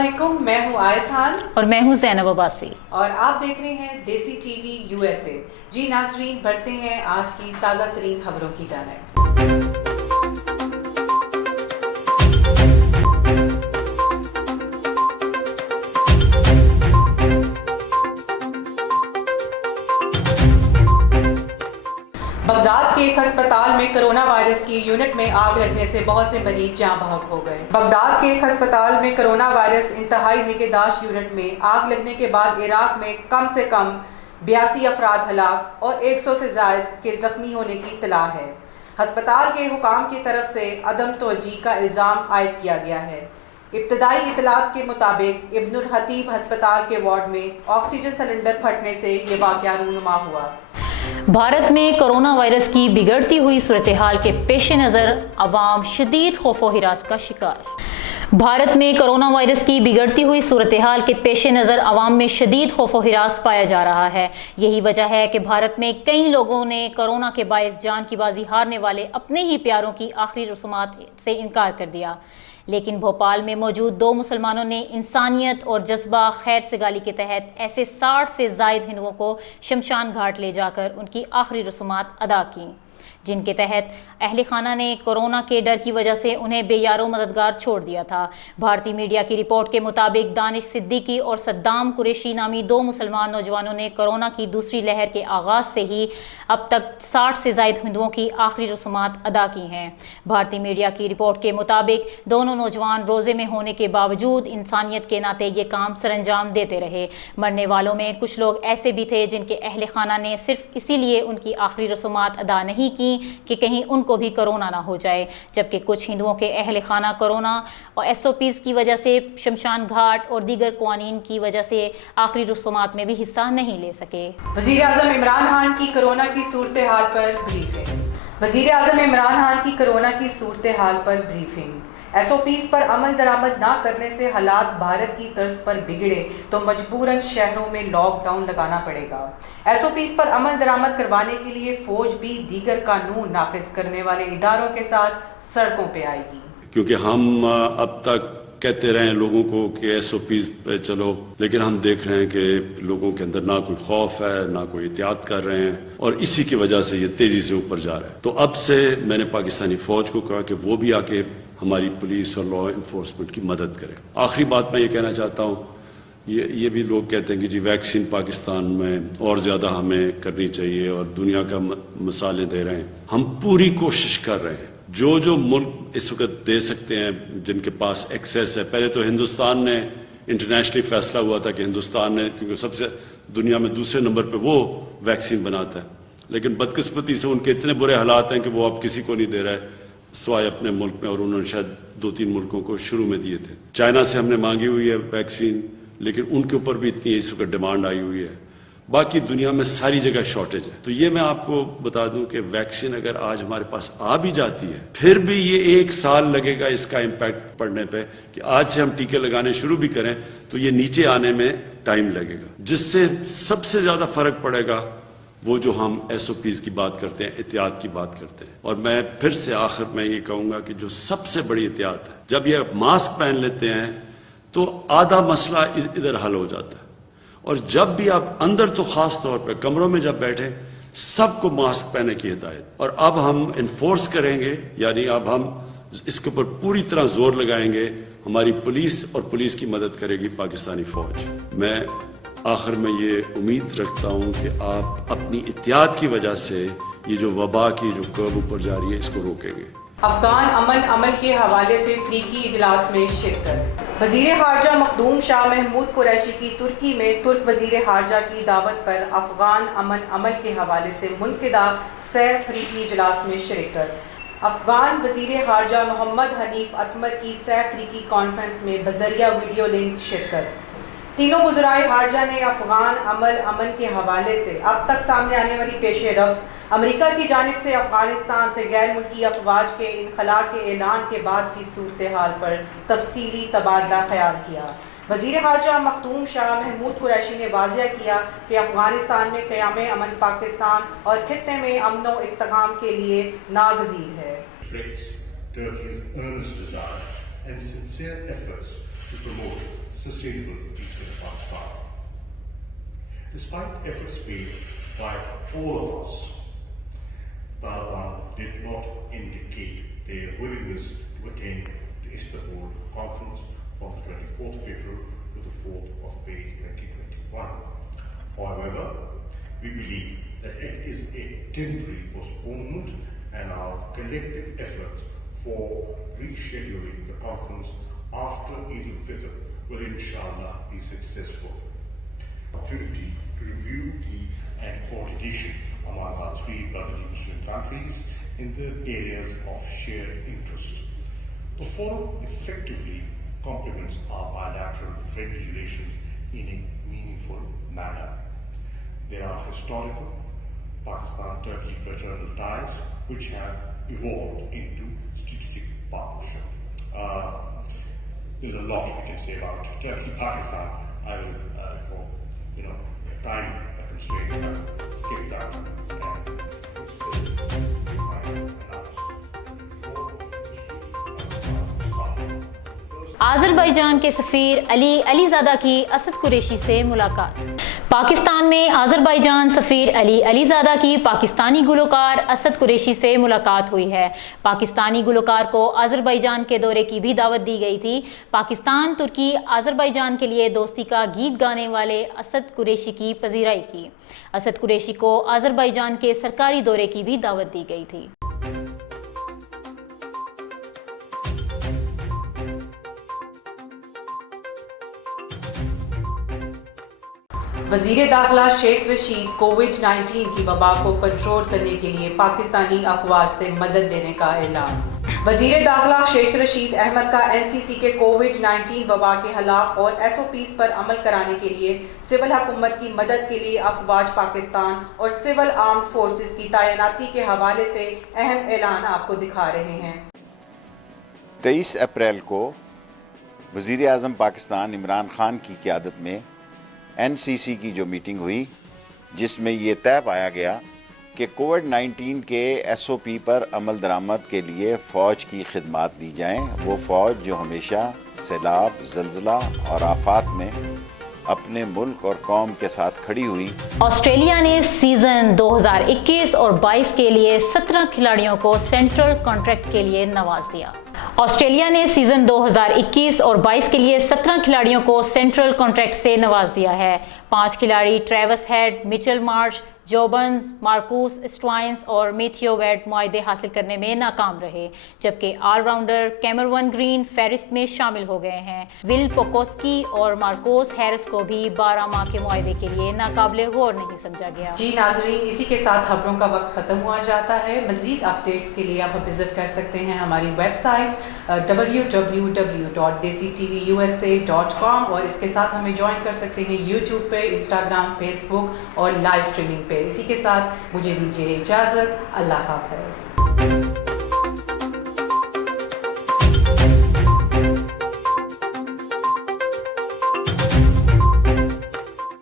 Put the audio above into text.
अस्सलामुअलैकुम, मैं हूँ आयत खान और मैं हूँ ज़ैनब अब्बासी और आप देख रहे हैं देसी टीवी USA। जी नाज़रीन, बढ़ते हैं आज की ताज़ा तरीन खबरों की जानिब। बगदाद के एक अस्पताल में कोरोना वायरस की यूनिट में आग लगने से बहुत से मरीज जाँ बहक हो गए। बगदाद के एक अस्पताल में कोरोना वायरस इंतहाई निगहदाश्त यूनिट में आग लगने के बाद इराक में कम से कम 82 अफराद हलाक और 100 से ज़ायद के ज़ख्मी होने की इत्तला है। अस्पताल के हुकाम की तरफ से अदम तवज्जी का इल्ज़ाम आयद किया गया है। इब्तदाई इतलात के मुताबिक इब्नुल हतीब अस्पताल के वार्ड में ऑक्सीजन सिलेंडर फटने से ये वाक़या रूनुमा हुआ। भारत में कोरोना वायरस की बिगड़ती हुई सूरत हाल के पेश नज़र अवाम शदीद खौफ व हिरास का शिकार। भारत में कोरोना वायरस की बिगड़ती हुई सूरत हाल के पेश नज़र अवाम में शदीद खौफ व हिरास पाया जा रहा है। यही वजह है कि भारत में कई लोगों ने कोरोना के बायस जान की बाजी हारने वाले अपने ही प्यारों की आखिरी रस्मात से इनकार कर दिया। लेकिन भोपाल में मौजूद 2 मुसलमानों ने इंसानियत और जज्बा खैर सगाली के तहत ऐसे 60 से ज़ायद हिंदुओं को शमशान घाट ले जाकर उनकी आखिरी रस्मात अदा की, जिनके तहत अहले खाना ने कोरोना के डर की वजह से उन्हें बेयारो मददगार छोड़ दिया था। भारतीय मीडिया की रिपोर्ट के मुताबिक दानिश सिद्दीकी और सद्दाम कुरैशी नामी 2 मुसलमान नौजवानों ने कोरोना की दूसरी लहर के आगाज़ से ही अब तक 60 से ज़ायद हिंदुओं की आखिरी रस्मात अदा की हैं। भारतीय मीडिया की रिपोर्ट के मुताबिक दोनों नौजवान रोज़े में होने के बावजूद इंसानियत के नाते ये काम सरअंजाम देते रहे। मरने वालों में कुछ लोग ऐसे भी थे जिनके अहले खाना ने सिर्फ इसीलिए उनकी आखिरी रस्मात अदा नहीं की कि कहीं उनको भी कोरोना ना हो जाए, जबकि कुछ हिंदुओं के अहले खाना कोरोना और SOPs की वजह से शमशान घाट और दीगर कवानीन की वजह से आखिरी रस्मात में भी हिस्सा नहीं ले सके। वज़ीर आज़म इमरान खान की कोरोना की सूरत हाल पर ब्रीफिंग। वज़ीर आज़म इमरान खान की कोरोना की सूरत हाल पर ब्रीफिंग। SOPs पर अमल दरामद ना करने से हालात भारत की तर्ज पर बिगड़े तो मजबूरन शहरों में लॉकडाउन लगाना पड़ेगा। SOPs पर अमल दरामद करवाने के लिए फौज भी दीगर कानून नाफिज करने वाले इदारों के साथ सड़कों पे आएगी। क्योंकि हम अब तक कहते रहे लोगों को कि SOPs पे चलो, लेकिन हम देख रहे हैं कि लोगों के अंदर ना कोई खौफ है, ना कोई एहतियात कर रहे हैं और इसी की वजह से ये तेजी से ऊपर जा रहा है। तो अब से मैंने पाकिस्तानी फौज को कहा कि वो भी आके हमारी पुलिस और लॉ इन्फोर्समेंट की मदद करे। आखिरी बात मैं ये कहना चाहता हूँ, ये भी लोग कहते हैं कि जी वैक्सीन पाकिस्तान में और ज़्यादा हमें करनी चाहिए और दुनिया का मसाले दे रहे हैं। हम पूरी कोशिश कर रहे हैं, जो मुल्क इस वक्त दे सकते हैं, जिनके पास एक्सेस है। पहले तो हिंदुस्तान ने इंटरनेशनली फैसला हुआ था कि हिंदुस्तान ने, क्योंकि सबसे दुनिया में दूसरे नंबर पे वो वैक्सीन बनाता है, लेकिन बदकिस्मती से उनके इतने बुरे हालात हैं कि वो अब किसी को नहीं दे रहा है स्वाय अपने मुल्क में, और उन्होंने शायद 2-3 मुल्कों को शुरू में दिए थे। चाइना से हमने मांगी हुई है वैक्सीन, लेकिन उनके ऊपर भी इतनी इस वक्त डिमांड आई हुई है। बाकी दुनिया में सारी जगह शॉर्टेज है। तो ये मैं आपको बता दूं कि वैक्सीन अगर आज हमारे पास आ भी जाती है, फिर भी ये 1 साल लगेगा इसका इम्पैक्ट पड़ने पे, कि आज से हम टीके लगाने शुरू भी करें तो ये नीचे आने में टाइम लगेगा। जिससे सबसे ज्यादा फर्क पड़ेगा वो जो हम SOPs की बात करते हैं, एहतियात की बात करते हैं। और मैं फिर से आखिर में ये कहूंगा कि जो सबसे बड़ी एहतियात है, जब ये मास्क पहन लेते हैं तो आधा मसला इधर हल हो जाता है। और जब भी आप अंदर, तो खास तौर पे कमरों में जब बैठे, सबको मास्क पहनने की हिदायत। और अब हम इन्फोर्स करेंगे, यानी अब हम इसके ऊपर पूरी तरह जोर लगाएंगे। हमारी पुलिस और पुलिस की मदद करेगी पाकिस्तानी फौज। मैं आखिर में ये उम्मीद रखता हूँ कि आप अपनी एहतियात की वजह से ये जो वबा की जो कर्व ऊपर जा रही है, इसको रोकेंगे। अफगान अमन अमल के हवाले से अफ्रीकी इजलास में शिरकत। वज़ीर ख़ारजा मखदूम शाह महमूद कुरैशी की तुर्की में तुर्क वज़ीर ख़ारजा की दावत पर अफगान अमन अमल के हवाले से मुनक़िदा सह अफ्रीकी इजलास में शिरकत। अफगान वज़ीर ख़ारजा मोहम्मद हनीफ अतमर की सह अफ्रीकी कॉन्फ्रेंस में बज़रिया वीडियो लिंक शिरकत। तीनों वज़राए ख़ारजा ने अफगान अमन के हवाले से अब तक सामने आने वाली पेश रफ्त, अमेरिका की जानिब से अफगानिस्तान से गैर मुल्की अफवाज के इनखला के ऐलान के बाद की सूरत हाल पर तफसीली तबादला ख्याल किया। वज़ीर ख़ारजा मखदूम शाह महमूद कुरैशी ने वाज़िया किया कि अफगानिस्तान में क़याम अमन पाकिस्तान और खित्ते में अमन व इस्तेकाम के लिए नागज़ीर है। Turkey's earnest desire and sincere efforts to promote sustainable peace in Pakistan. Despite efforts made by all of us, Taliban did not indicate their willingness to attend the Istanbul conference from the 24th of April to the 4th of May 2021. However, we believe that it is a temporary postponement and our collective efforts for rescheduling the conference after Eid al-Fitr will inshallah be successful. Opportunity to review and coordination among our three brotherly Muslim countries in the areas of shared interest. The forum effectively complements our bilateral friendly relations in a meaningful manner. There are historical Pakistan-Turkey fraternal ties which have evolved into strategic partnership. There's a lot we can say about Turkey-Pakistan. I will, for time constraints, skip that and Azerbaijan के सफ़ीर अली अलीज़ादा की असद कुरैशी से मुलाकात। पाकिस्तान में Azerbaijan सफ़ीर अली अलीज़ादा की पाकिस्तानी गुलकार असद कुरैशी से मुलाकात हुई है। पाकिस्तानी गुलकार को आज़रबाईजान के दौरे की भी दावत दी गई थी। पाकिस्तान तुर्की आज़रबाईजान के लिए दोस्ती का गीत गाने वाले असद कुरैशी की पजीराई की। असद कुरैशी को आज़रबाईजान के सरकारी दौरे की भी दावत दी गई थी। वज़ीर दाखिला शेख रशीद कोविड-19 की वबा को कंट्रोल करने के लिए पाकिस्तानी अफवाज से मदद लेने का ऐलान। वज़ीर दाखिला शेख रशीद अहमद का एनसीसी के कोविड-19 वबा के हलाक और एसओपीज़ पर अमल कराने के लिए सिविल हुकूमत की मदद के लिए अफवाज पाकिस्तान और सिविल आर्म्ड फोर्सेस की तैनाती के हवाले से अहम ऐलान आपको दिखा रहे हैं। 23 अप्रैल को वज़ीर आज़म पाकिस्तान इमरान खान की क़यादत में एनसीसी की जो मीटिंग हुई जिसमें ये तय पाया गया कि कोविड-19 के एसओपी पर अमल दरामद के लिए फ़ौज की खिदमात दी जाएं। वो फ़ौज जो हमेशा सैलाब, ज़लज़ला और आफात में अपने मुल्क और कौम के साथ खड़ी हुई। ऑस्ट्रेलिया ने सीजन 2021 और 22 के लिए 17 खिलाड़ियों को सेंट्रल कॉन्ट्रैक्ट के लिए नवाज दिया। ऑस्ट्रेलिया ने सीजन 2021 और 22 के लिए 17 खिलाड़ियों को सेंट्रल कॉन्ट्रैक्ट से नवाज दिया है। 5 खिलाड़ी Travis Head, Mitchell Marsh, Joe Burns, Marcus Stoinis और मैथ्यू वेड मुआहदे हासिल करने में नाकाम रहे, जबकि ऑलराउंडर कैमरवन ग्रीन फहरिस्त में शामिल हो गए हैं। विल पोकोस्की और मार्कोस हैरिस को भी 12 माह के मुआहदे के लिए नाकाबिले गौर नहीं समझा गया। जी नाज़रीन, इसी के साथ खबरों का वक्त ख़त्म हुआ जाता है। मज़ीद अपडेट्स के लिए आप विज़िट कर सकते हैं हमारी वेबसाइट www.desitvUSA.com और इसके साथ हमें ज्वाइन कर सकते हैं यूट्यूब पे, इंस्टाग्राम, फेसबुक और लाइव स्ट्रीमिंग पे। इसी के साथ मुझे दीजिए इजाज़त। अल्लाह हाफ़िज़।